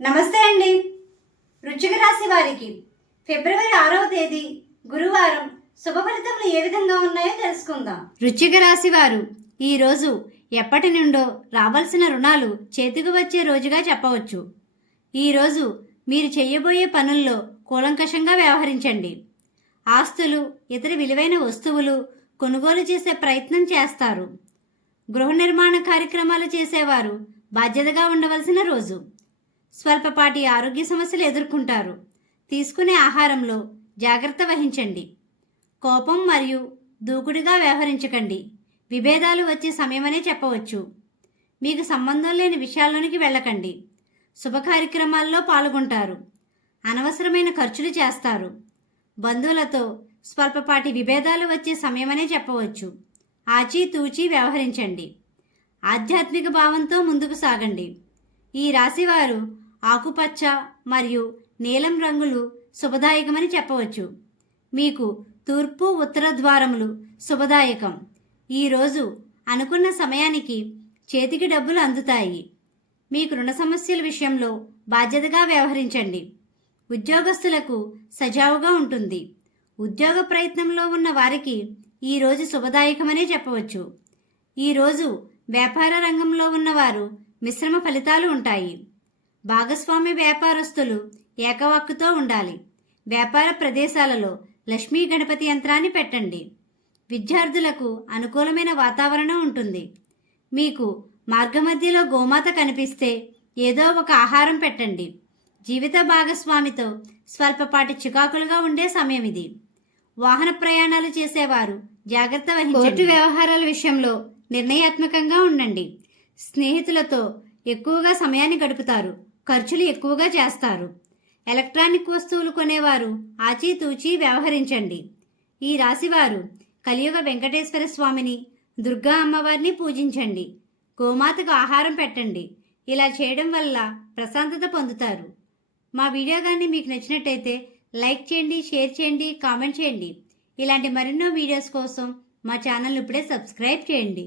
నమస్తే అండి. వృచ్చిక రాశి వారికి ఫిబ్రవరి ఆరవ తేదీ గురువారం శుభ ఫలితములు ఏ విధంగా ఉన్నాయో తెలుసుకుందాం. వృచ్చిక రాశి వారు ఈ రోజు ఎప్పటి నుండో రావాల్సిన రుణాలు చేతికి వచ్చే రోజుగా చెప్పవచ్చు. ఈరోజు మీరు చేయబోయే పనుల్లో కూలంకషంగా వ్యవహరించండి. ఆస్తులు ఇతర విలువైన వస్తువులు కొనుగోలు చేసే ప్రయత్నం చేస్తారు. గృహ నిర్మాణ కార్యక్రమాలు చేసేవారు బాధ్యతగా ఉండవలసిన రోజు. స్వల్పపాటి ఆరోగ్య సమస్యలు ఎదుర్కొంటారు. తీసుకునే ఆహారంలో జాగ్రత్త వహించండి. కోపం మరియు దూకుడుగా వ్యవహరించకండి. విభేదాలు వచ్చే సమయమనే చెప్పవచ్చు. మీకు సంబంధం లేని విషయాల్లోనికి వెళ్ళకండి. శుభ కార్యక్రమాల్లో పాల్గొంటారు. అనవసరమైన ఖర్చులు చేస్తారు. బంధువులతో స్వల్పపాటి విభేదాలు వచ్చే సమయమనే చెప్పవచ్చు. ఆచితూచి వ్యవహరించండి. ఆధ్యాత్మిక భావంతో ముందుకు సాగండి. ఈ రాశివారు ఆకుపచ్చ మరియు నీలం రంగులు శుభదాయకమని చెప్పవచ్చు. మీకు తూర్పు ఉత్తర ద్వారములు శుభదాయకం. ఈరోజు అనుకున్న సమయానికి చేతికి డబ్బులు అందుతాయి. మీకు రుణ సమస్యల విషయంలో బాధ్యతగా వ్యవహరించండి. ఉద్యోగస్తులకు సజావుగా ఉంటుంది. ఉద్యోగ ప్రయత్నంలో ఉన్న వారికి ఈరోజు శుభదాయకమనే చెప్పవచ్చు. ఈరోజు వ్యాపార రంగంలో ఉన్నవారు మిశ్రమ ఫలితాలు ఉంటాయి. భాగస్వామి వ్యాపారస్తులు ఏకవాక్కుతో ఉండాలి. వ్యాపార ప్రదేశాలలో లక్ష్మీ గణపతి యంత్రాన్ని పెట్టండి. విద్యార్థులకు అనుకూలమైన వాతావరణం ఉంటుంది. మీకు మార్గమధ్యలో గోమాత కనిపిస్తే ఏదో ఒక ఆహారం పెట్టండి. జీవిత భాగస్వామితో స్వల్పపాటి చికాకులుగా ఉండే సమయం ఇది. వాహన ప్రయాణాలు చేసేవారు జాగ్రత్త వహించండి. కోర్టు వ్యవహారాల విషయంలో నిర్ణయాత్మకంగా ఉండండి. స్నేహితులతో ఎక్కువగా సమయాన్ని గడుపుతారు. ఖర్చులు ఎక్కువగా చేస్తారు. ఎలక్ట్రానిక్ వస్తువులు కొనేవారు. ఆచితూచి వ్యవహరించండి. ఈ రాశివారు కలియుగ వెంకటేశ్వర స్వామిని దుర్గా అమ్మవారిని పూజించండి. గోమాతకు ఆహారం పెట్టండి. ఇలా చేయడం వల్ల ప్రశాంతత పొందుతారు. మా వీడియో కానీ మీకు నచ్చినట్టయితే లైక్ చేయండి షేర్ చేయండి కామెంట్ చేయండి. ఇలాంటి మరెన్నో వీడియోస్ కోసం మా ఛానల్ ఇప్పుడే సబ్స్క్రైబ్ చేయండి.